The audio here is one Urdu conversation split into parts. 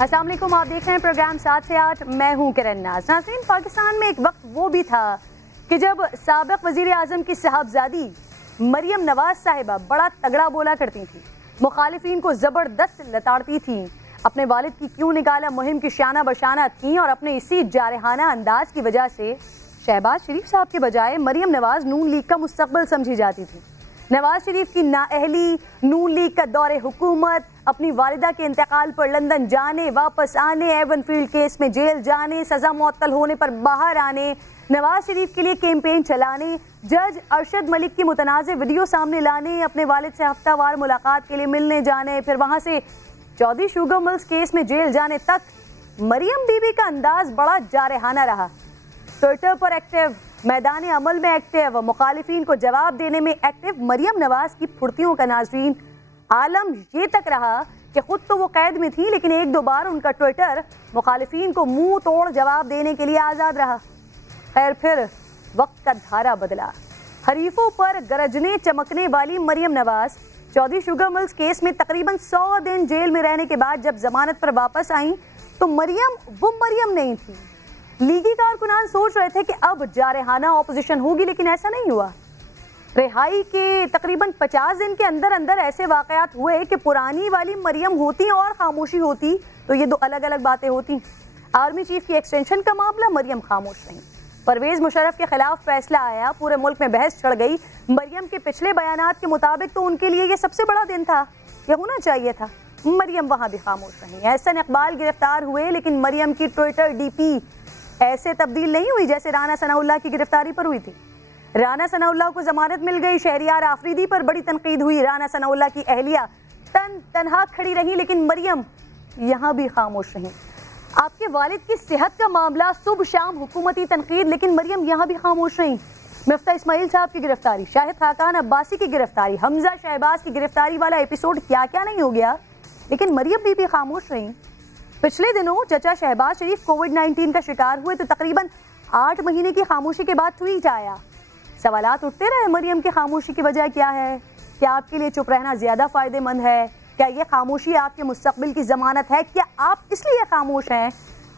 السلام علیکم، آپ دیکھ رہے ہیں پروگرام 7 سے 8، میں ہوں کرن ناز۔ ناظرین، پاکستان میں ایک وقت وہ بھی تھا کہ جب سابق وزیر اعظم کی صاحبزادی مریم نواز صاحبہ بڑا تگڑا بولا کرتی تھیں، مخالفین کو زبردست لتاڑتی تھیں، اپنے والد کی کیوں نکالا مہم کی شانہ بشانہ تھیں، اور اپنے اسی جارحانہ انداز کی وجہ سے شہباز شریف صاحب کے بجائے مریم نواز نون لیگ کا مستقبل سمجھی جاتی تھی۔ نواز شریف کی نااہلی، نون لیگ کا دور حکومت، اپنی والدہ کے انتقال پر لندن جانے، واپس آنے، ایون فیلڈ کیس میں جیل جانے، سزا معطل ہونے پر باہر آنے، نواز شریف کے لیے کیمپین چلانے، جج ارشد ملک کی متنازع ویڈیو سامنے لانے، اپنے والد سے ہفتہ وار ملاقات کے لیے ملنے جانے، پھر وہاں سے چودھری شوگر ملز کیس میں جیل جانے تک مریم بی بی کا انداز بڑا جارحانہ رہا۔ ٹویٹر پر ایکٹیو، میدان عمل میں ایکٹیو، مخالفین کو جواب دینے میں ایکٹیو مریم نواز کی پھرتیوں کا ناظرین عالم یہ تک رہا کہ خود تو وہ قید میں تھی، لیکن ایک دو بار ان کا ٹویٹر مخالفین کو منہ توڑ جواب دینے کے لیے آزاد رہا۔ خیر، پھر وقت کا دھارا بدلا، حریفوں پر گرجنے چمکنے والی Maryam Nawaz Chaudhry sugar mills case میں تقریباً 100 دن جیل میں رہنے کے بعد جب ضمانت پر واپس آئیں تو مریم وہ مریم نہیں تھی۔ لیگی کارکنان سوچ رہے تھے کہ اب جارحانہ اپوزیشن ہوگی، لیکن ایسا نہیں ہوا۔ رہائی کے تقریباً 50 دن کے اندر اندر ایسے واقعات ہوئے کہ پرانی والی مریم ہوتی اور خاموشی ہوتی تو یہ دو الگ الگ باتیں ہوتی۔ آرمی چیف کی ایکسٹینشن کا معاملہ، مریم خاموش رہیں۔ پرویز مشرف کے خلاف فیصلہ آیا، پورے ملک میں بحث چڑھ گئی۔ مریم کے پچھلے بیانات کے مطابق تو ان کے لیے یہ سب سے بڑا دن تھا، یہ ہونا چاہیے تھا، مریم وہاں بھی خاموش رہیں۔ احسن اقبال گرفتار ہوئے، لیکن مریم کی ٹویٹر ڈی پی ایسے تبدیل نہیں ہوئی جیسے رانا ثناء اللہ کی گرفتاری پر ہوئی تھی۔ رانا ثناء اللہ کو ضمانت مل گئی، شہریار آفریدی پر بڑی تنقید ہوئی، رانا ثناء اللہ کی اہلیہ تنہا کھڑی رہی، لیکن مریم یہاں بھی خاموش رہیں۔ آپ کے والد کی صحت کا معاملہ، صبح شام حکومتی تنقید، لیکن مریم یہاں بھی خاموش رہیں۔ مفتہ اسماعیل صاحب کی گرفتاری، شاہد خاقان عباسی کی گرفتاری، حمزہ شہباز کی گرفتاری والا ایپیسوڈ کیا کیا نہیں ہو گیا، لیکن مریم بھی خاموش رہیں۔ پچھلے دنوں چچا شہباز شریف کووڈ-19 کا شکار ہوئے تو تقریباً 8 مہینے کی خاموشی کے بعد ٹویٹ آیا۔ سوالات اٹھتے رہے، مریم کی خاموشی کی وجہ کیا ہے؟ کیا آپ کے لیے چپ رہنا زیادہ فائدہ مند ہے؟ کیا یہ خاموشی آپ کے مستقبل کی ضمانت ہے؟ کیا آپ اس لیے خاموش ہیں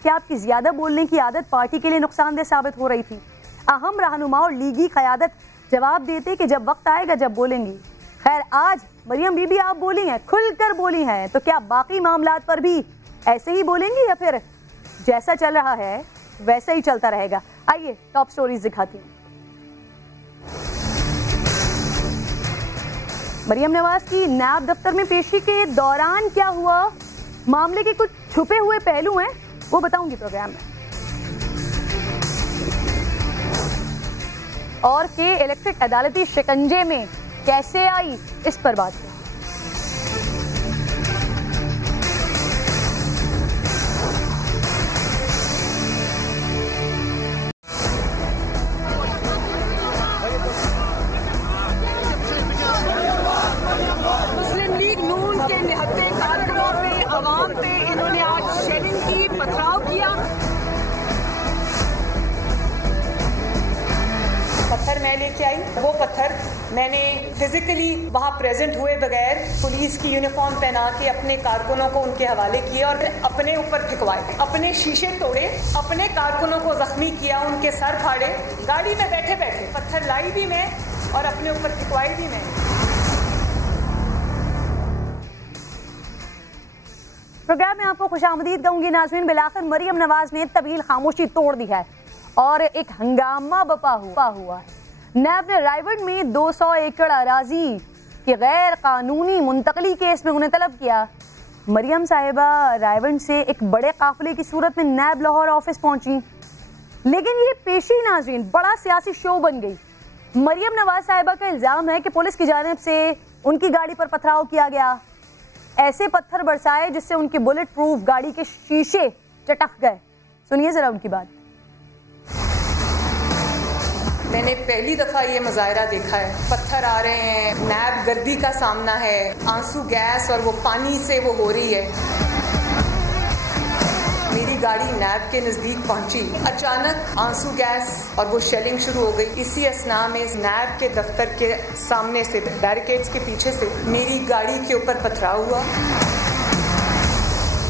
کہ آپ کی زیادہ بولنے کی عادت پارٹی کے لیے نقصان دہ ثابت ہو رہی تھی؟ اہم رہنما اور لیگی قیادت جواب دیتے کہ جب وقت آئے گا جب بولیں گی۔ خیر، آج مریم بی بی آپ بولی ہیں، کھل کر بولی ہیں، تو کیا باقی معاملات پر بھی ایسے ہی بولیں گی یا پھر جیسا چل رہا ہے ویسا ہی چلتا رہے گا؟ آئیے ٹاپ سٹوریز دکھاتی ہوں۔ مریم نواز کی نیب دفتر میں پیشی کے دوران کیا ہوا، معاملے کے کچھ چھپے ہوئے پہلو ہیں، وہ بتاؤں گی پروگرام میں۔ اور کہ الیکٹرک عدالتی شکنجے میں کیسے آئی، اس پر بات کریں۔ مسلم لیگ نون کے نہتے کارکنوں پہ، عوام پہ انہوں نے آج شیلنگ کی، پتھراؤ کیا۔ پتھر میں لے کے آئی، وہ پتھر میں نے فزیکلی وہاں پریزنٹ ہوئے بغیر پولیس کی یونیفارم پہنا کے اپنے کارکنوں کو ان کے حوالے کیے اور اپنے اوپر پھینکوائے، اپنے شیشے توڑے، اپنے کارکنوں کو زخمی کیا، ان کے سر پھاڑے، گاڑی میں بیٹھے بیٹھے پتھر لائی بھی میں اور اپنے اوپر پھینکوائی بھی میں۔ پروگرام میں آپ کو خوش آمدید کہوں گی ناظرین۔ بالآخر مریم نواز نے طویل خاموشی توڑ دی ہے اور ایک ہنگامہ بپا ہوا ہے۔ نیب نے رائیورڈ میں 200 ایکڑ اراضی کی غیر قانونی منتقلی کیس میں انہیں طلب کیا۔ مریم صاحبہ رائیورڈ سے ایک بڑے قافلے کی صورت میں نیب لاہور آفس پہنچی، لیکن یہ پیشی ناظرین بڑا سیاسی شو بن گئی۔ مریم نواز صاحبہ کا الزام ہے کہ پولیس کی جانب سے ان کی گاڑی پر پتھراؤ کیا گیا، ایسے پتھر برسائے جس سے ان کی بلٹ پروف گاڑی کے شیشے چٹک گئے۔ سنیے ذرا ان کی بات۔ میں نے پہلی دفعہ یہ مظاہرہ دیکھا ہے، پتھر آ رہے ہیں، نیب گردی کا سامنا ہے، آنسو گیس اور وہ پانی سے وہ ہو رہی ہے۔ میری گاڑی نیب کے نزدیک پہنچی، اچانک آنسو گیس اور وہ شیلنگ شروع ہو گئی۔ اسی اسنا میں نیب کے دفتر کے سامنے سے، بیریکیڈز کے پیچھے سے میری گاڑی کے اوپر پتھراؤ ہوا۔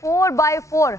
4x4,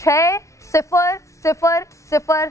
6000।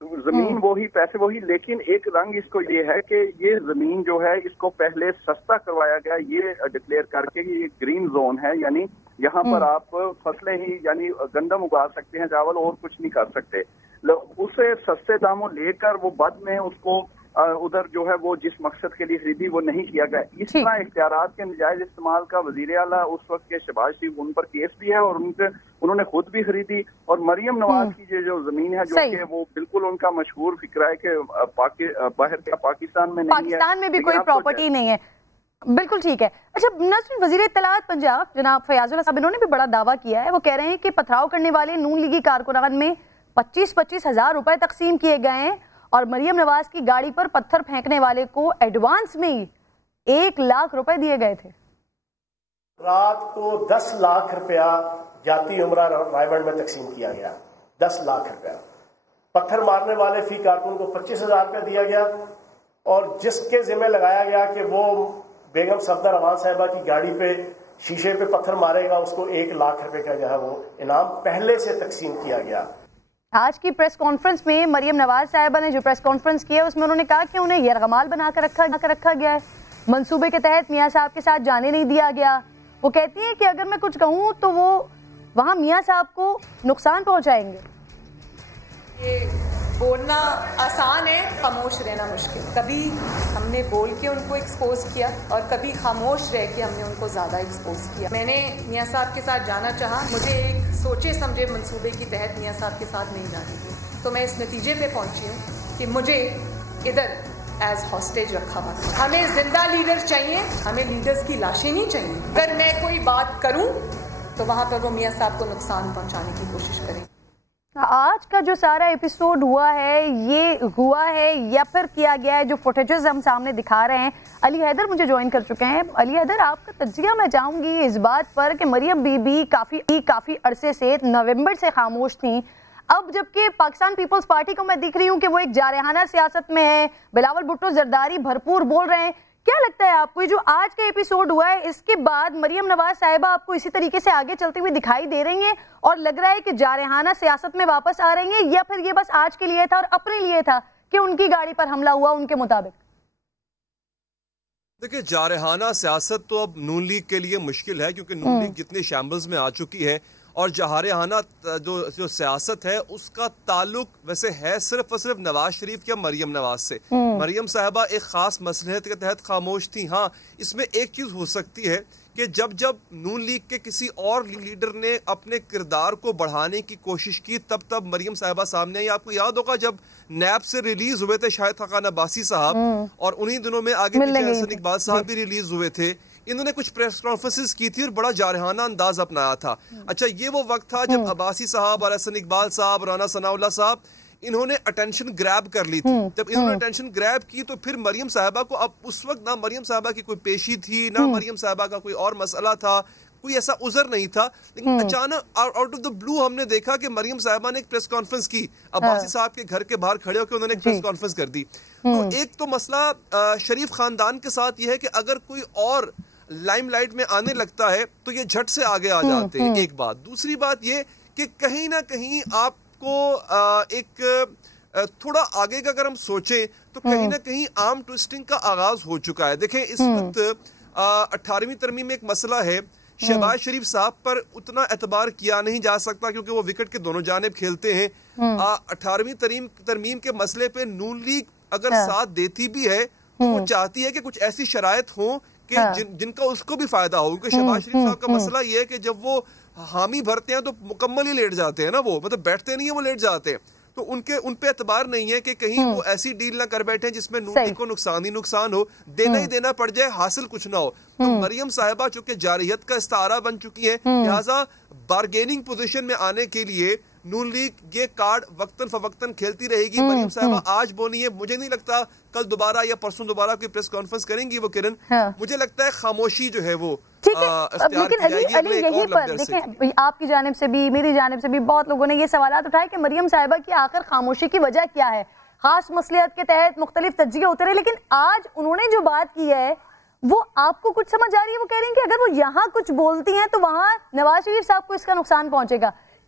زمین وہی, پیسے وہی, لیکن ایک رنگ اس کو یہ ہے کہ یہ زمین جو ہے اس کو پہلے سستا کروایا گیا, یہ ڈکلیئر کر کے یہ گرین زون ہے, یعنی یہاں پر آپ فصلیں ہی یعنی گندم اگا سکتے ہیں, چاول, اور کچھ نہیں کر سکتے. اسے سستے داموں لے کر وہ بعد میں اس کو ادھر جو ہے وہ جس مقصد کے لیے خریدی وہ نہیں کیا گیا. اس طرح اختیارات کے نجائز استعمال کا وزیر اعلیٰ اس وقت کے شہباز شریف, ان پر کیس بھی ہے اور انہوں نے خود بھی خریدی. اور مریم نواز کی جو زمین ہے جو کہ وہ بالکل ان کا مشہور فکرہ ہے کہ باہر کا پاکستان میں نہیں ہے, پاکستان میں بھی کوئی پراپرٹی نہیں ہے. بالکل ٹھیک ہے. اچھا ناظرین, وزیر اطلاعات پنجاب جناب فیاض اللہ صاحب انہوں نے بھی بڑا دعویٰ کیا ہے. وہ کہہ رہے ہیں کہ پتھراؤ کرنے والے نون لیگی کارکنان میں 25-25 ہزار روپے تقسیم کیے گئے ہیں اور مریم نواز کی گاڑی پر پتھر پھینکنے والے کو ایڈوانس میں ہی 1 لاکھ روپے دیے گئے تھے. رات کو 10 لاکھ روپیہ جاتی عمرہ رائے میں تقسیم کیا گیا. 10 لاکھ روپیہ. پتھر مارنے والے فی کارکن کو 25,000 روپیہ دیا گیا اور جس کے ذمہ لگایا گیا کہ وہ بیگم صفدر روان صاحبہ کی گاڑی پہ شیشے پہ پتھر مارے گا, اس کو 1 لاکھ روپے کا جو ہے وہ انعام پہلے سے تقسیم کیا گیا. آج کی پریس کانفرنس میں مریم نواز صاحبہ نے جو پریس کانفرنس کیا اس میں انہوں نے کہا کہ انہیں یرغمال بنا کر رکھا گیا ہے, منصوبے کے تحت میاں صاحب کے ساتھ جانے نہیں دیا گیا. وہ کہتی ہیں کہ اگر میں کچھ کہوں تو وہ وہاں میاں صاحب کو نقصان پہنچائیں گے. یہ بولنا آسان ہے, خاموش رہنا مشکل. کبھی ہم نے بول کے ان کو ایکسپوز کیا اور کبھی خاموش رہ کے ہم نے ان کو زیادہ ایکسپوز کیا. میں نے میاں صاحب کے ساتھ جانا چاہا, مجھے ایک سوچے سمجھے منصوبے کے تحت میاں صاحب کے ساتھ نہیں جانے دی, تو میں اس نتیجے پہ پہنچی ہوں کہ مجھے ادھر ایز ہاسٹیج رکھا ہوا. ہمیں زندہ لیڈر چاہیے, ہمیں لیڈرز کی لاشیں نہیں چاہیے. اگر میں کوئی بات کروں تو وہاں پر وہ میاں صاحب کو نقصان پہنچانے کی کوشش کریں. آج کا جو سارا ایپیسوڈ ہوا ہے یہ ہوا ہے یا پھر کیا گیا ہے, جو فوٹیجز ہم سامنے دکھا رہے ہیں. علی حیدر مجھے جوائن کر چکے ہیں. علی حیدر, آپ کا تجزیہ میں چاہوں گی اس بات پر کہ مریم بی بی کافی عرصے سے نومبر سے خاموش تھیں. اب جبکہ پاکستان پیپلز پارٹی کو میں دیکھ رہی ہوں کہ وہ ایک جارحانہ سیاست میں ہے, بلاول بھٹو زرداری بھرپور بول رہے ہیں. کیا لگتا ہے آپ کو جو آج کا ایپیسوڈ ہوا ہے اس کے بعد مریم نواز صاحبہ آپ کو اسی طریقے سے آگے چلتے ہوئے دکھائی دے رہی ہیں اور لگ رہا ہے کہ جارحانہ سیاست میں واپس آ رہی ہیں, یا پھر یہ بس آج کے لیے تھا اور اپنے لیے تھا کہ ان کی گاڑی پر حملہ ہوا ان کے مطابق؟ دیکھیں, جارحانہ سیاست تو اب نون لیگ کے لیے مشکل ہے کیونکہ نون لیگ جتنی شیمبلز میں آ چکی ہے, اور جارحانہ جو سیاست ہے اس کا تعلق ویسے ہے صرف اور صرف نواز شریف یا مریم نواز سے. مریم صاحبہ ایک خاص مصلحت کے تحت خاموش تھی. ہاں, اس میں ایک چیز ہو سکتی ہے کہ جب نون لیگ کے کسی اور لیڈر نے اپنے کردار کو بڑھانے کی کوشش کی تب مریم صاحبہ سامنے آئی. آپ کو یاد ہوگا جب نیب سے ریلیز ہوئے تھے شاہد خاقان عباسی صاحب, اور انہی دنوں میں آگے پیچھے حسن اقبال صاحب بھی ریلیز ہوئے تھے, انہوں نے کچھ پریس کانفرنسز کی تھی اور بڑا جارحانہ انداز اپنایا تھا. اچھا, یہ وہ وقت تھا جب عباسی صاحب اور حسن اقبال صاحب, رانا ثناء اللہ صاحب, انہوں نے اٹینشن گریب کر لی تھی. جب انہوں نے اٹینشن گریب کی تو پھر مریم صاحبہ کو, اب اس وقت نہ مریم صاحبہ کی کوئی پیشی تھی, نہ مریم صاحبہ کا کوئی اور مسئلہ تھا, کوئی ایسا عذر نہیں تھا, لیکن اچانک آؤٹ آف دا بلو ہم نے دیکھا کہ مریم صاحبہ نے ایک پریس کانفرنس کی, عباسی صاحب کے گھر کے باہر کھڑے ہو کے انہوں نے ایک پریس کانفرنس کر دی. تو ایک تو مسئلہ شریف خاندان کے ساتھ یہ ہے کہ اگر کوئی اور لائم لائٹ میں آنے لگتا ہے تو یہ جھٹ سے آگے آ جاتے ہیں, ایک بات. دوسری بات یہ کہ کہیں نہ کہیں آپ کو ایک تھوڑا آگے کا اگر ہم سوچیں تو کہیں نہ کہیں آرم ٹوئسٹنگ کا آغاز ہو چکا ہے. دیکھیں, اس وقت 18ویں ترمیم میں ایک مسئلہ ہے, شہباز شریف صاحب پر اتنا اعتبار کیا نہیں جا سکتا کیونکہ وہ وکٹ کے دونوں جانب کھیلتے ہیں. 18ویں ترمیم کے مسئلے پہ نون لیگ اگر ساتھ دیتی بھی ہے تو وہ چاہتی ہے کہ کچھ ایسی شرائط ہوں کہ جن کا اس کو بھی فائدہ ہو, کیونکہ شہباز شریف صاحب کا مسئلہ یہ ہے کہ جب وہ حامی بھرتے ہیں تو مکمل ہی لیٹ جاتے ہیں نا, وہ مطلب بیٹھتے نہیں ہیں, وہ لیٹ جاتے ہیں. تو ان پہ اعتبار نہیں ہے کہ کہیں وہ ایسی ڈیل نہ کر بیٹھیں جس میں نون لیگ کو نقصان ہی نقصان ہو, دینا ہی دینا پڑ جائے, حاصل کچھ نہ ہو. تو مریم صاحبہ چونکہ جارحیت کا استعارہ بن چکی ہے, لہٰذا بارگیننگ پوزیشن میں آنے کے لیے نون لیگ یہ کارڈ وقتاً فوقتاً کھیلتی رہے گی. مریم صاحبہ آج بونی ہے, مجھے نہیں لگتا کل دوبارہ یا پرسوں دوبارہ کوئی پریس کانفرنس کریں گی وہ کرن. مجھے لگتا ہے خاموشی جو ہے وہ لیکن علی یہیں پر دیکھیں, آپ کی جانب سے بھی میری جانب سے بھی بہت لوگوں نے یہ سوالات اٹھائے کہ مریم صاحبہ کی آخر خاموشی کی وجہ کیا ہے. خاص مصلحت کے تحت مختلف تجزیے ہوتے رہے, لیکن آج انہوں نے جو بات کی ہے وہ آپ کو کچھ سمجھ آ رہی ہے؟ وہ کہہ رہی ہیں کہ اگر وہ یہاں کچھ بولتی ہیں تو وہاں نواز شریف صاحب کو اس کا نقصان پہنچے گا.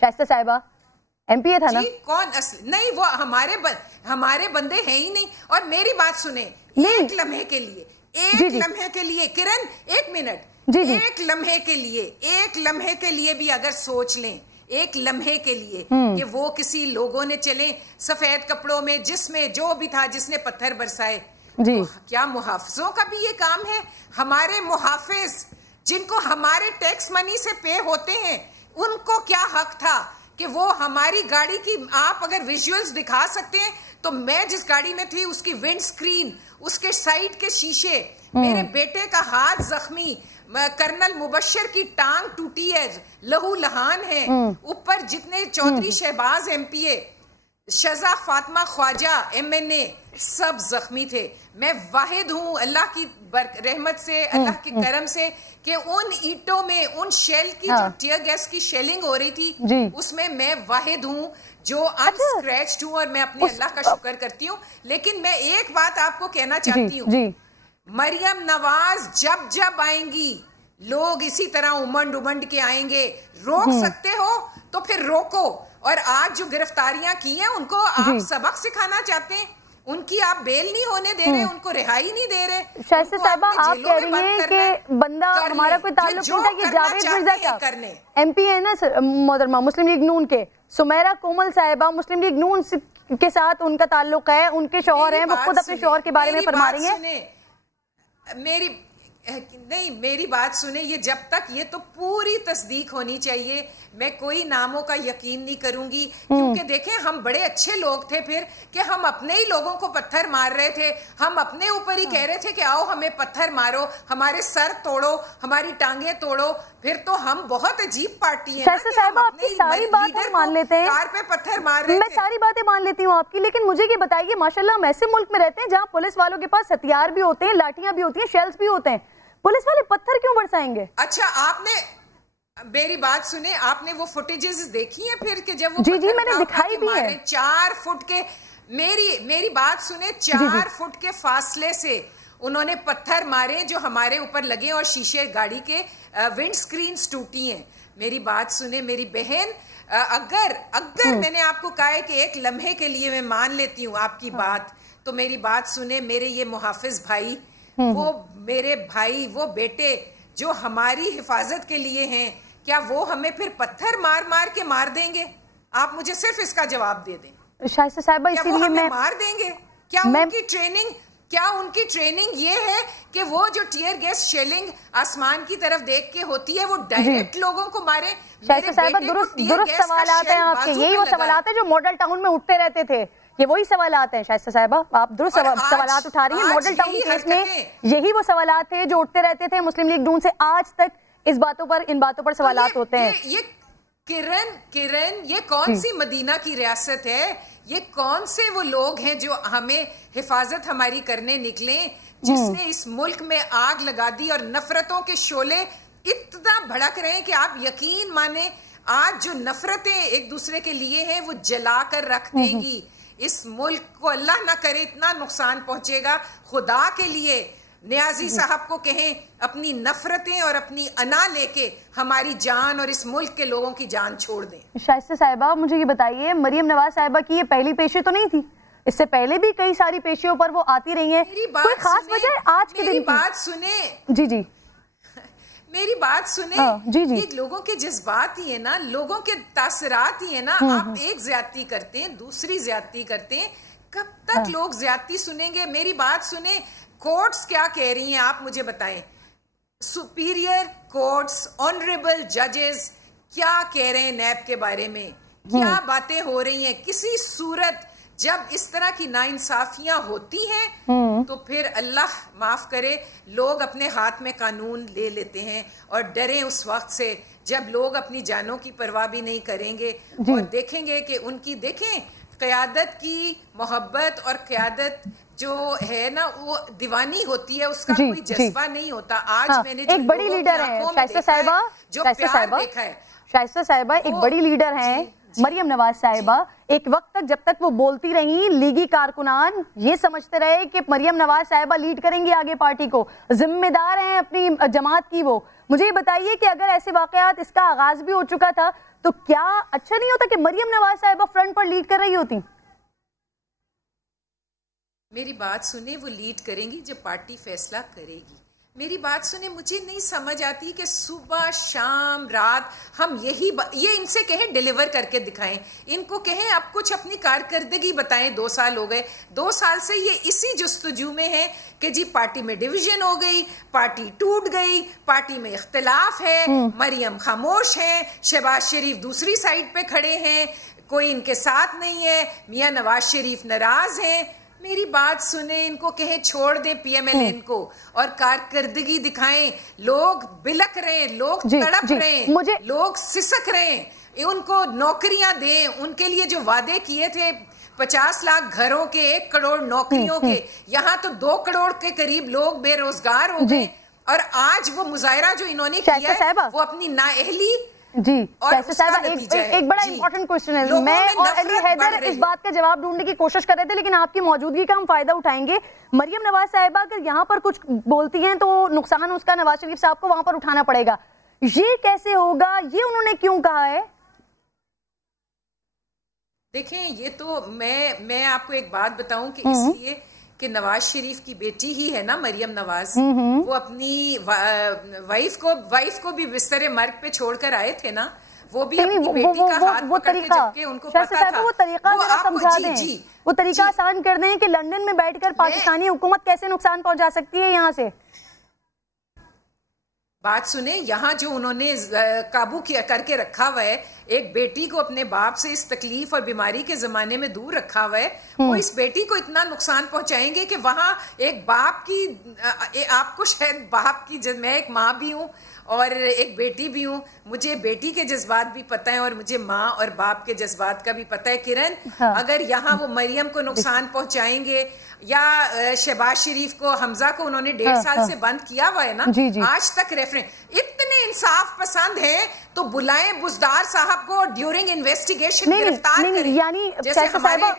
شائستہ صاحبہ MP تھا نا؟ کون اصل نہیں، وہ ہمارے بندے ہیں ہی نہیں. اور میری بات سنیں ایک لمحے کے لیے، لمحے کے لیے کرن، ایک منٹ، ایک لمحے کے لیے بھی اگر سوچ لیں، ایک لمحے کے لیے کہ وہ کسی لوگوں نے چلے سفید کپڑوں میں، جس میں جو بھی تھا، جس نے پتھر برسائے، کیا محافظوں کا بھی یہ کام ہے؟ ہمارے محافظ جن کو ہمارے ٹیکس منی سے پے ہوتے ہیں، ان کو کیا حق تھا کہ وہ ہماری گاڑی کی، آپ اگر ویژولز دکھا سکتے ہیں تو میں جس گاڑی میں تھی اس کی ونڈ سکرین، اس کے سائڈ کے شیشے، میرے بیٹے کا ہاتھ زخمی، کرنل مبشر کی ٹانگ ٹوٹی ہے، لہو لہان ہے، اوپر جتنے چودھری شہباز MP، شزا فاطمہ خواجہ MNA سب زخمی تھے. میں واحد ہوں اللہ کی رحمت سے، اللہ کے کرم سے، کہ ان اینٹوں میں، ان شیل کی جو ٹیئر گیس کی شیلنگ ہو رہی تھی، اس میں واحد ہوں جو انسکریچڈ ہوں، اور میں اپنے اللہ کا شکر کرتی ہوں. لیکن میں ایک بات آپ کو کہنا چاہتی ہوں، مریم نواز جب آئیں گی، لوگ اسی طرح امنڈ کے آئیں گے. روک سکتے ہو تو پھر روکو. اور آج جو گرفتاریاں کی ہیں ان کو آپ سبق سکھانا چاہتے ہیں، ان کی آپ بیل نہیں ہونے دے رہے، ان کو رہائی نہیں دے رہے. شائستہ صاحبہ آپ کہہ رہی ہیں کہ بندہ ہمارا کوئی تعلق نہیں تھا. یہ جاوید مرزا صاحب MP ہے نا محترمہ، مسلم لیگ نون کے. سمیرہ کومل صاحبہ مسلم لیگ نون کے ساتھ ان کا تعلق ہے، ان کے شوہر ہیں، وہ خود اپنے شوہر کے بارے میں فرما رہی ہیں. میری بات سنیں، یہ جب تک، یہ تو پوری تصدیق ہونی چاہیے. میں کوئی ناموں کا یقین نہیں کروں گی، کیونکہ دیکھیں ہم بڑے اچھے لوگ تھے پھر، کہ ہم اپنے ہی لوگوں کو پتھر مار رہے تھے، ہم اپنے اوپر ہی کہہ رہے تھے کہ آؤ ہمیں پتھر مارو، ہمارے سر توڑو، ہماری ٹانگیں توڑو. پھر تو ہم بہت عجیب پارٹی ہیں. شائستہ صاحبہ آپ کی ساری باتیں مان لیتے ہیں، کار پہ پتھر مار رہے تھے. میں ساری باتیں مان لیتی ہوں آپ کی، لیکن مجھے یہ بتائیے ماشاءاللہ ہم ایسے ملک میں رہتے ہیں جہاں پولیس والوں کے پاس ہتھیار بھی ہوتے ہیں، لاٹیاں بھی ہوتی ہیں، شیلز بھی ہوتے ہیں، پولیس والے پتھر کیوں برسائیں گے؟ اچھا آپ نے میری بات سنیں، آپ نے وہ فوٹیجز دیکھی ہیں پھر کہ جب وہ جی میں نے دکھائی بھی ہے. 4 فٹ کے، میری بات سنیں، 4 فٹ کے فاصلے سے انہوں نے پتھر مارے جو ہمارے اوپر لگے، اور شیشے گاڑی کے ونڈ سکرینز ٹوٹی ہیں. میری بات سنیں میری بہن، اگر میں نے آپ کو کہا ہے کہ ایک لمحے کے لیے میں مان لیتی ہوں آپ کی بات، تو میری بات سنیں، میرے یہ محافظ بھائی، وہ میرے بھائی، وہ بیٹے جو ہماری حفاظت کے لیے ہیں، کیا وہ ہمیں پھر پتھر مار کے مار دیں گے؟ آپ مجھے صرف اس کا جواب دے دیں. شائستہ صاحبہ اسی لیے میں مار دیں گے؟ کیا ان کی ٹریننگ یہ ہے کہ وہ جو ٹیئر گیس شیلنگ آسمان کی طرف دیکھ کے ہوتی ہے وہ ڈائریکٹ لوگوں کو مارے؟ شائستہ صاحبہ درست سوالات ہیں آپ کے، یہی وہ سوالات ہیں جو ماڈل ٹاؤن میں اٹھتے رہتے تھے، یہ وہی سوالات ہیں شائستہ صاحبہ، آپ درست سوالات اٹھا رہی ہیں. ماڈل ٹاؤن کیس میں یہی وہ سوالات تھے جو اٹھتے رہتے تھے. مسلم لیگ نون سے آج تک ان باتوں پر سوالات ہوتے ہیں. یہ کرن یہ کون سی مدینہ کی ریاست ہے؟ یہ کون سے وہ لوگ ہیں جو ہمیں حفاظت ہماری کرنے نکلے، جس نے اس ملک میں آگ لگا دی اور نفرتوں کے شعلے اتنا بھڑک رہے ہیں کہ آپ یقین مانیں آج جو نفرتیں ایک دوسرے کے لیے ہیں وہ جلا کر رکھ دیں گی. اس ملک کو اللہ نہ کرے اتنا نقصان پہنچے گا. خدا کے لیے نیازی صاحب کو کہیں اپنی نفرتیں اور اپنی انا لے کے ہماری جان اور اس ملک کے لوگوں کی جان چھوڑ دیں. شائستہ صاحبہ مجھے یہ بتائیے، مریم نواز صاحبہ کی یہ پہلی پیشی تو نہیں تھی، اس سے پہلے بھی کئی ساری پیشیوں پر وہ آتی رہی ہیں، کوئی خاص وجہ آج کے دن کی؟ میری بات سنیں، جی میری بات سنیں، یہ لوگوں کے جذبات ہی ہیں نا، لوگوں کے تاثرات ہی ہیں نا. آپ ایک زیادتی کرتے ہیں، دوسری زیادتی کرتے ہیں، کب تک لوگ زیادتی سنیں گے؟ میری بات سنیں، کورٹس کیا کہہ رہی ہیں آپ مجھے بتائیں. سپیریئر کورٹس، آنریبل ججز کیا کہہ رہے ہیں نیب کے بارے میں، کیا باتیں ہو رہی ہیں؟ کسی صورت جب اس طرح کی ناانصافیاں ہوتی ہیں تو پھر اللہ معاف کرے لوگ اپنے ہاتھ میں قانون لے لیتے ہیں اور ڈریں اس وقت سے جب لوگ اپنی جانوں کی پرواہ بھی نہیں کریں گے اور دیکھیں گے کہ ان کی، دیکھیں قیادت کی محبت اور قیادت جو ہے نا وہ دیوانی ہوتی ہے، اس کا کوئی جذبہ نہیں ہوتا. آج میں نے ایک بڑی لیڈر ہے شائستہ صاحبہ، جو پیار دیکھا ہے، شائستہ صاحبہ ایک بڑی لیڈر ہیں مریم نواز صاحبہ. ایک وقت تک جب تک وہ بولتی رہی، لیگی کارکنان یہ سمجھتے رہے کہ مریم نواز صاحبہ لیڈ کریں گی آگے پارٹی کو، ذمہ دار ہیں اپنی جماعت کی. وہ مجھے یہ بتائیے کہ اگر ایسے واقعات، اس کا آغاز بھی ہو چکا تھا، تو کیا اچھا نہیں ہوتا کہ مریم نواز صاحبہ فرنٹ پر لیڈ کر رہی ہوتی؟ میری بات سنیں، وہ لیڈ کریں گی جب پارٹی فیصلہ کرے گی. میری بات سنیں، مجھے نہیں سمجھ آتی کہ صبح شام رات ہم یہ ان سے کہیں ڈیلیور کر کے دکھائیں، ان کو کہیں اب کچھ اپنی کارکردگی بتائیں. 2 سال ہو گئے، 2 سال سے یہ اسی جستجو میں ہے کہ جی پارٹی میں ڈویژن ہو گئی، پارٹی ٹوٹ گئی، پارٹی میں اختلاف ہے، مریم خاموش ہے، شہباز شریف دوسری سائڈ پہ کھڑے ہیں، کوئی ان کے ساتھ نہیں ہے، میاں نواز شریف ناراض ہیں. میری بات سنیں، ان کو کہیں چھوڑ دیں پی ایم ایل این کو اور کارکردگی دکھائیں. لوگ بلک رہے ہیں، لوگ تڑپ رہے ہیں، لوگ سسک رہے ہیں، ان کو نوکریاں دیں. ان کے لیے جو وعدے کیے تھے 50 لاکھ گھروں کے، 1 کروڑ نوکریوں کے، یہاں تو 2 کروڑ کے قریب لوگ بے روزگار ہو گئے. اور آج وہ مظاہرہ جو انہوں نے کیا ہے وہ اپنی نااہلی. جی صاحبہ، ایک بڑا امپورٹنٹ کوشچن ہے. میں اور علی حیدر اس بات کا جواب ڈھونڈنے کی کوشش کر رہے تھے، لیکن آپ کی موجودگی کا ہم فائدہ اٹھائیں گے. مریم نواز صاحبہ اگر یہاں پر کچھ بولتی ہیں تو نقصان اس کا نواز شریف صاحب کو وہاں پر اٹھانا پڑے گا. یہ کیسے ہوگا؟ یہ انہوں نے کیوں کہا ہے؟ دیکھیں، یہ تو میں آپ کو ایک بات بتاؤں کہ اس لیے کہ نواز شریف کی بیٹی ہی ہے نا مریم نواز، وہ اپنی وائف کو بھی بستر مرگ پہ چھوڑ کر آئے تھے نا، وہ بھی اپنی بیٹی کا ہاتھ پکڑ کے، جبکہ ان کو پتا تھا. وہ طریقہ ذرا سمجھا دیں، وہ طریقہ آسان کر دیں کہ لندن میں بیٹھ کر پاکستانی حکومت کیسے نقصان پہنچا سکتی ہے یہاں سے. بات سنیں، یہاں جو انہوں نے قابو کر کے رکھا ہوا ہے، ایک بیٹی کو اپنے باپ سے اس تکلیف اور بیماری کے زمانے میں دور رکھا ہوا ہے، وہ اس بیٹی کو اتنا نقصان پہنچائیں گے کہ وہاں ایک باپ کی، آپ کو شاید باپ کی، میں ایک ماں بھی ہوں اور ایک بیٹی بھی ہوں، مجھے بیٹی کے جذبات بھی پتہ ہیں اور مجھے ماں اور باپ کے جذبات کا بھی پتہ ہے. کرن، اگر یہاں وہ مریم کو نقصان پہنچائیں گے یا شہباز شریف کو، حمزہ کو انہوں نے 1.5 سال سے بند کیا ہوا ہے نا، آج تک اتنے انصاف پسند ہیں تو بلائیں بزدار صاحب کو ڈیورنگ انویسٹیگیشن گرفتار کریں. یعنی شائستہ صاحبہ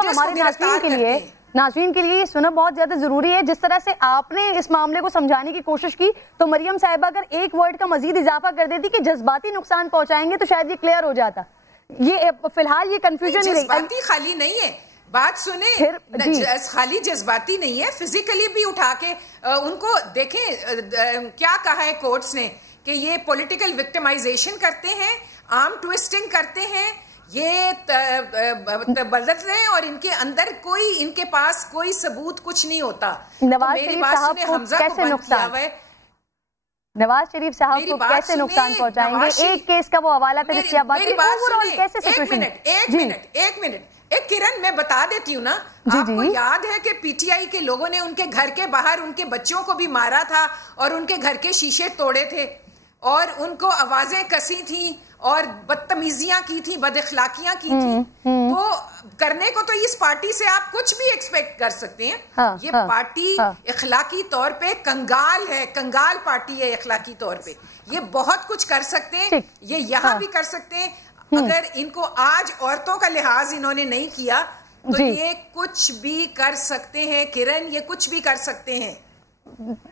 ہمارے ناظرین کے لیے یہ سننا بہت زیادہ ضروری ہے. جس طرح سے آپ نے اس معاملے کو سمجھانے کی کوشش کی تو مریم صاحبہ اگر ایک ورڈ کا مزید اضافہ کر دیتی کہ جذباتی نقصان پہنچائیں گے تو شاید یہ کلیئر ہو جاتا. یہ فی الحال یہ کنفیوژن جذباتی خالی نہیں ہے. بات سنیں، خالی جذباتی نہیں ہے، فزیکلی بھی اٹھا کے ان کو دیکھیں کیا کہا ہے کورٹس نے کہ یہ پولیٹیکل وکٹمائزیشن کرتے ہیں، آرم ٹویسٹنگ کرتے ہیں، یہ بدلتے ہیں اور ان کے اندر کوئی، ان کے پاس کوئی ثبوت کچھ نہیں ہوتا. نواز شریف صاحب کو کیسے نقصان، نواز شریف صاحب کو کیسے نقصان پہنچائیں گے؟ ایک کیس کا وہ حوالہ تھا جس کی آپ بات کریں. ایک منٹ ایک کرن میں بتا دیتی ہوں نا، آپ کو یاد ہے کہ پی ٹی آئی کے لوگوں نے ان کے گھر کے باہر ان کے بچوں کو بھی مارا تھا اور ان کے گھر کے شیشے توڑے تھے اور ان کو آوازیں کسی تھیں اور بدتمیزیاں کی تھی، بد اخلاقیاں کی تھی. تو کرنے کو تو اس پارٹی سے آپ کچھ بھی ایکسپیکٹ کر سکتے ہیں. یہ پارٹی اخلاقی طور پہ کنگال ہے، کنگال پارٹی ہے اخلاقی طور پہ. یہ بہت کچھ کر سکتے ہیں، یہ یہاں بھی کر سکتے ہیں. اگر ان کو آج عورتوں کا لحاظ انہوں نے نہیں کیا تو یہ کچھ بھی کر سکتے ہیں. کرن، یہ کچھ بھی کر سکتے ہیں.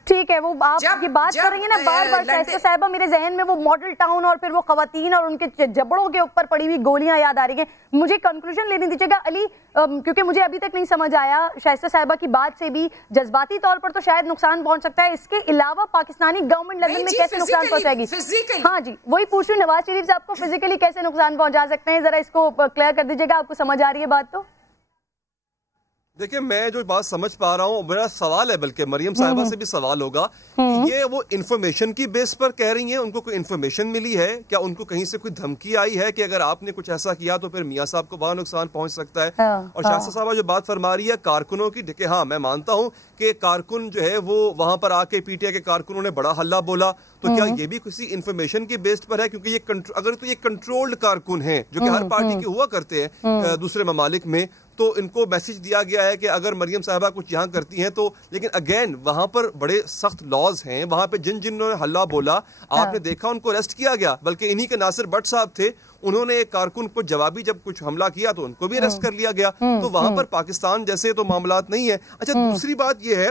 ٹھیک ہے، وہ آپ یہ بات کر رہی ہیں نا بار بار شائستہ صاحبہ، میرے ذہن میں وہ ماڈل ٹاؤن اور پھر وہ خواتین اور ان کے جبڑوں کے اوپر پڑی ہوئی گولیاں یاد آ رہی ہیں. مجھے کنکلوژن لینے دیجیے گا علی، کیونکہ مجھے ابھی تک نہیں سمجھ آیا شائستہ صاحبہ کی بات سے بھی جذباتی طور پر تو شاید نقصان پہنچ سکتا ہے، اس کے علاوہ پاکستانی گورنمنٹ لندن میں کیسے نقصان پہنچائے گی؟ ہاں جی، وہی پوچھ رہی ہوں، نواز شریف صاحب کو فزیکلی کیسے نقصان پہنچا سکتے ہیں؟ ذرا اس کو کلیئر کر دیجیے گا. آپ کو سمجھ آ رہی ہے بات؟ تو دیکھیں، میں جو بات سمجھ پا رہا ہوں، میرا سوال ہے، بلکہ مریم صاحبہ سے بھی سوال ہوگا کہ یہ وہ انفارمیشن کی بیس پر کہہ رہی ہیں، ان کو کوئی انفارمیشن ملی ہے کیا؟ ان کو کہیں سے کوئی دھمکی آئی ہے کہ اگر آپ نے کچھ ایسا کیا تو پھر میاں صاحب کو وہاں نقصان پہنچ سکتا ہے؟ اور شائستہ صاحبہ جو بات فرما رہی ہے کارکنوں کی، دیکھیں ہاں میں مانتا ہوں کہ کارکن جو ہے وہ وہاں پر آ کے پی ٹی آئی کے کارکنوں نے بڑا ہلہ بولا، تو کیا یہ بھی کسی انفارمیشن کی بیس پر ہے؟ کیونکہ یہ اگر تو یہ کنٹرولڈ کارکن ہیں جو کہ ہر پارٹی کے ہوا کرتے ہیں دوسرے ممالک میں، تو ان کو میسج دیا گیا ہے کہ اگر مریم صاحبہ کچھ یہاں کرتی ہیں تو، لیکن اگین وہاں پر بڑے سخت لاز ہیں، وہاں پہ جنہوں نے ہلہ بولا آپ نے دیکھا ان کو اریسٹ کیا گیا، بلکہ انہی کے ناصر بٹ صاحب تھے، انہوں نے ایک کارکن کو جوابی جب کچھ حملہ کیا تو ان کو بھی اریسٹ کر لیا گیا. تو وہاں پر پاکستان جیسے تو معاملات نہیں ہے. اچھا، دوسری بات یہ ہے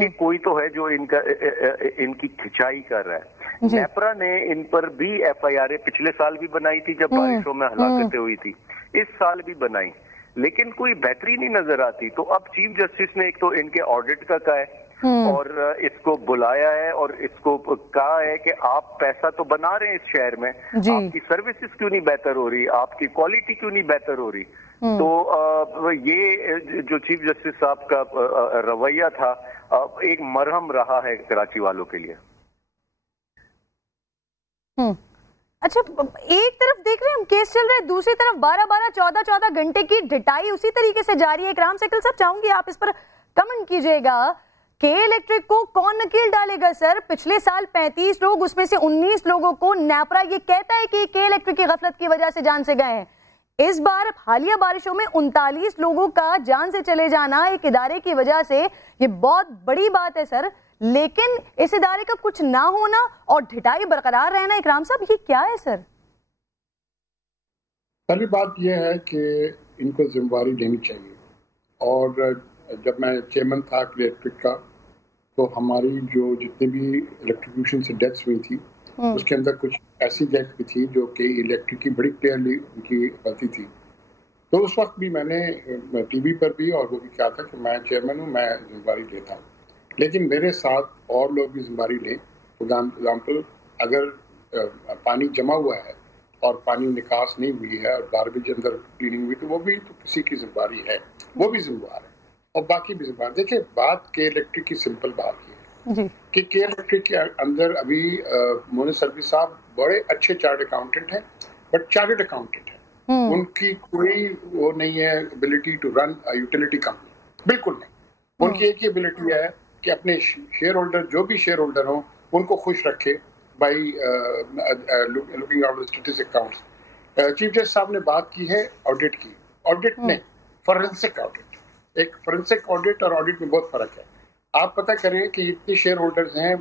کہ کوئی تو ہے جو ان کی کھچائی کر رہا ہے. نیپرا نے ان پر بھی ایف آئی آر پچھلے سال بھی بنائی تھی جب بارشوں میں ہلاکتیں ہوئی تھی, اس سال بھی بنائی, لیکن کوئی بہتری نہیں نظر آتی. تو اب چیف جسٹس نے ایک تو ان کے آڈٹ کا کہا ہے اور اس کو بلایا ہے اور اس کو کہا ہے کہ آپ پیسہ تو بنا رہے ہیں اس شہر میں, آپ کی سروسز کیوں نہیں بہتر ہو رہی, آپ کی کوالٹی کیوں نہیں بہتر ہو رہی. تو یہ جو چیف جسٹس صاحب کا رویہ تھا ایک مرہم رہا ہے کراچی والوں کے لیے. اچھا, ایک طرف دیکھ رہے ہیں ہم کیس چل رہا ہے, دوسری طرف 12-14 گھنٹے کی ڈٹائی اسی طریقے سے جاری ہے. اکرام سیکل صاحب, چاہوں گی آپ اس پر کمنٹ کیجئے گا. کے الیکٹرک کو کون نکیل ڈالے گا سر؟ پچھلے سال 35 لوگ, اس میں سے 19 لوگوں کو نیپرا یہ کہتا ہے کہ کے الیکٹرک کی غفلت کی وجہ سے جان سے گئے ہیں. اس بار حالیہ بارشوں میں 39 لوگوں کا جان سے چلے جانا ایک ادارے کی وجہ سے یہ بہت بڑی بات ہے سر, لیکن اس ادارے کا کچھ نہ ہونا اور ڈھٹائی برقرار رہنا, اکرام صاحب یہ کیا ہے سر؟ پہلی بات یہ ہے کہ ان کو ذمہ داری لینی چاہیے. اور جب میں چیئرمین تھا الیکٹرک کا تو ہماری جو جتنے بھی الیکٹریکیوشن سے ڈیتھس ہوئی تھی اس کے اندر کچھ ایسی ڈیتھ بھی تھی جو کہ الیکٹرک کی بڑی کلیئرلی ان کی غلطی تھی. تو اس وقت بھی میں نے ٹی وی پر بھی اور وہ بھی کہا تھا کہ میں چیئرمین ہوں, میں ذمہ داری لیتا ہوں, لیکن میرے ساتھ اور لوگ بھی ذمہ داری لیں. فار ایگزامپل اگر پانی جمع ہوا ہے اور پانی نکاس نہیں ہوئی ہے اور گاربیج اندر کلیننگ ہوئی تو وہ بھی تو کسی کی ذمہ داری ہے, وہ بھی ذمہ دار ہے اور باقی بھی ذمہ دار. دیکھیں بات کے الیکٹرک کی سمپل بات یہ ہے کہ کے الیکٹرک کے اندر ابھی مونس سلوی صاحب بڑے اچھے چارٹرڈ اکاؤنٹنٹ ہیں, بٹ چارٹرڈ اکاؤنٹنٹ ہیں, ان کی کوئی وہ نہیں ہے ability to run utility company, بالکل نہیں. ان کی ایک ہی ابیلٹی ہے کہ اپنے شیئر ہولڈر جو بھی شیئر ہولڈر ہوں ان کو خوش رکھے by looking out states accounts. Chief justice صاحب نے بات کی ہے آڈٹ کی, آڈٹ نہیں فورینسک آڈٹ. ایک فورینسک آڈٹ اور آڈٹ میں بہت فرق ہے. آپ پتہ کریں کہ اتنے شیئر ہولڈرز ہیں,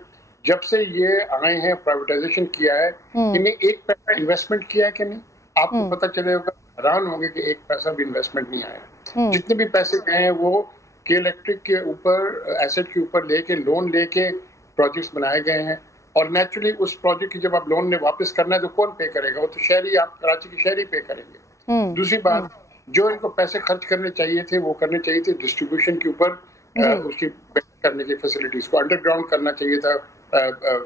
جب سے یہ آئے ہیں پرائیویٹائزیشن کیا ہے, انہیں ایک پیسہ انویسٹمنٹ کیا ہے کہ نہیں؟ آپ کو پتہ چلے گا, حیران ہوں گے کہ ایک پیسہ بھی انویسٹمنٹ نہیں آیا. جتنے بھی پیسے گئے ہیں وہ کے الیکٹرک کے اوپر ایسٹ کے اوپر لے کے لون لے کے پروجیکٹس بنائے گئے ہیں. اور نیچرلی اس پروجیکٹ کی جب آپ لون نے واپس کرنا ہے تو کون پے کرے گا؟ وہ تو شہری, آپ کراچی کے شہری پے کریں گے. دوسری بات, جو ان کو پیسے خرچ کرنے چاہیے تھے وہ کرنے چاہیے تھے ڈسٹریبیوشن کے اوپر, اس کی کرنے کی فیسلٹیز کو انڈر گراؤنڈ کرنا چاہیے تھا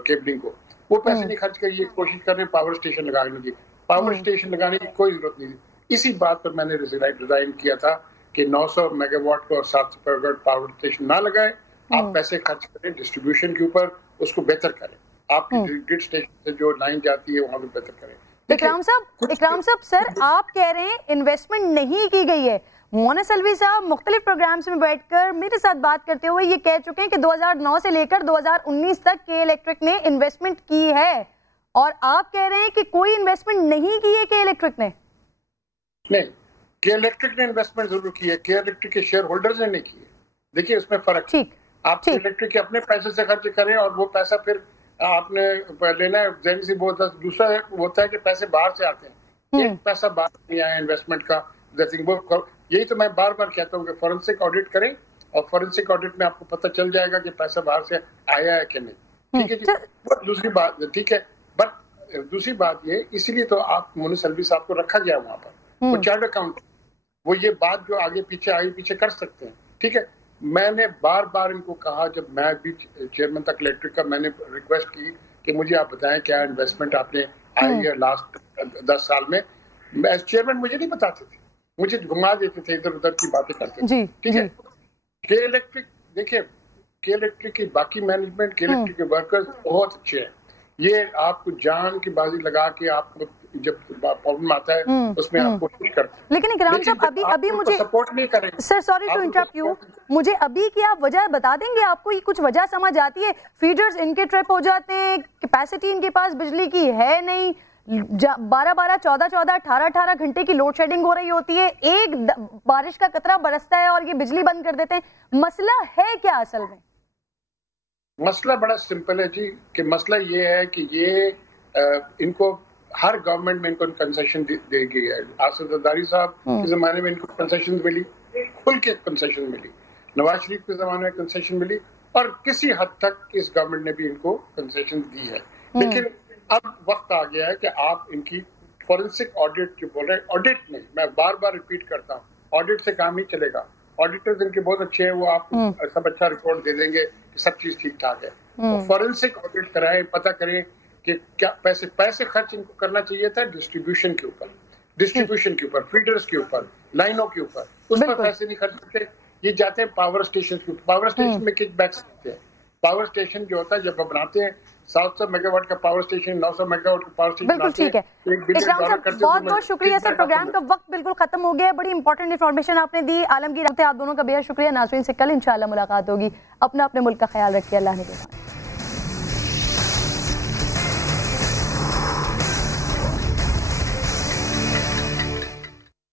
کیبلنگ کو. وہ پیسے نہیں خرچ کریے, کوشش کر رہے ہیں پاور اسٹیشن لگانے کی. پاور اسٹیشن لگانے کی کوئی ضرورت نہیں تھی. اسی بات پر میں نے ریزائن کیا تھا کہ 900 میگا واٹ کو اور 700 میگا واٹ پاور اسٹیشن نہ لگائیں, آپ پیسے خرچ کریں ڈسٹریبیوشن کے اوپر, اس کو بہتر کریں. آپ کی گرڈ اسٹیشن سے جو لائن جاتی ہے وہاں پہ بہتر کریں. اکرام صاحب سر آپ کہہ رہے ہیں انویسٹمنٹ نہیں کی گئی ہے. مونس سلوی صاحب مختلف پروگرامز میں بیٹھ کر میرے ساتھ بات کرتے ہوئے یہ کہہ چکے ہیں کہ 2009 سے لے کر 2019 تک کے الیکٹرک نے انویسٹمنٹ کی ہے, اور آپ کہہ رہے ہیں کہ کوئی انویسٹمنٹ نہیں کی ہے کے الیکٹرک نے. نہیں, کے الیکٹرک نے انویسٹمنٹ ضرور کی ہے, کے الیکٹرک کے شیئر ہولڈرز نے نہیں کی ہے. دیکھیے اس میں فرق. ٹھیک, آپ کے الیکٹرک کے اپنے پیسے سے خرچ کریں اور وہ پیسہ پھر آپ نے لینا ہے. ذہنی سی بہت دوسرا ہوتا ہے کہ پیسے باہر سے آتے ہیں, ایک پیسہ باہر نہیں آیا انویسٹمنٹ کا. یہی تو میں بار بار کہتا ہوں کہ فورینسک آڈٹ کریں, اور فورینسک آڈٹ میں آپ کو پتہ چل جائے گا کہ پیسہ باہر سے آیا ہے کہ نہیں. ٹھیک ہے جی. دوسری بات, ٹھیک ہے, بٹ دوسری بات یہ, اسی لیے تو آپ مونس سلوی صاحب کو رکھا گیا وہاں پر, وہ چارٹرڈ اکاؤنٹ, وہ یہ بات جو آگے پیچھے کر سکتے ہیں. ٹھیک ہے, میں نے بار بار ان کو کہا, جب میں بھی چیئرمین تک الیکٹرک کا, میں نے ریکویسٹ کی کہ مجھے آپ بتائیں کیا انویسٹمنٹ آپ نے آئی ہے لاسٹ 10 سال میں. ایز چیئرمین مجھے نہیں بتاتے تھے, مجھے گھما دیتے تھے, ادھر ادھر کی باتیں کرتے تھے. ٹھیک ہے, کے الیکٹرک دیکھیں, کے الیکٹرک کی باقی مینجمنٹ, کے الیکٹرک کے ورکرز بہت اچھے ہیں. یہ آپ کو جان کی بازی لگا کے آپ کو جب پرابلم آتا ہے اس میں آپ کوشش کرتے ہیں. لیکن اکرام صاحب ابھی مجھے سپورٹ نہیں کریں. Sir sorry to interrupt you, مجھے ابھی کی آپ وجہ بتا دیں گے؟ آپ کو یہ کچھ وجہ سمجھ آتی ہے؟ فیڈرز ان کے ٹرپ ہو جاتے ہیں, کیپیسٹی ان کے پاس بجلی کی ہے نہیں, 12-12, 14-14, 18-18 گھنٹے کی لوڈ شیڈنگ ہو رہی ہوتی ہے, ایک بارش کا قطرہ برستا ہے اور یہ بجلی بند کر دیتے ہیں. مسئلہ ہے کیا اصل میں؟ مسئلہ بڑا سمپل ہے جی, کہ مسئلہ یہ ہے کہ یہ ان کو ہر گورنمنٹ میں ان کو کنسیشن دے گئی ہے. آصف زرداری صاحب کے زمانے میں ان کو کنسیشن ملی, کھل کے کنسیشن ملی. نواز شریف کے زمانے میں کنسیشن ملی, اور کسی حد تک اس گورنمنٹ نے بھی ان کو کنسیشن دی ہے. لیکن اب وقت آ گیا ہے کہ آپ ان کی فورینسک آڈٹ جو بول رہے ہیں, آڈٹ نہیں, میں بار بار ریپیٹ کرتا ہوں, آڈٹ سے کام نہیں چلے گا. آڈیٹرز ان کے بہت اچھے ہیں, وہ آپ کو سب اچھا رپورٹ دے دیں گے کہ سب چیز ٹھیک ٹھاک ہے. فورینسک آڈٹ کرائیں, پتہ کریں کہ کیا پیسے خرچ ان کو کرنا چاہیے تھا ڈسٹریبیوشن کے اوپر, فیڈرز کے اوپر, لائنوں کے اوپر, اس پر پیسے نہیں خرچ کرتے. یہ جاتے ہیں پاور اسٹیشن کے اوپر. پاور اسٹیشن میں کک بیکس ہوتے ہیں. پاور اسٹیشن جو ہوتا ہے جب بناتے ہیں 700 میگا واٹ کا پاور اسٹیشن, 900 میگا واٹ کا پاور اسٹیشن, بالکل ٹھیک ہے. اکرام صاحب بہت بہت شکریہ سر, پروگرام کا وقت بالکل ختم ہو گیا ہے. بڑی امپورٹنٹ انفارمیشن آپ نے دی. عالمگیر آپ دونوں کا بے حد شکریہ. ناظرین سے کل انشاءاللہ ملاقات ہوگی. اپنا اپنے ملک کا خیال رکھیے. اللہ نے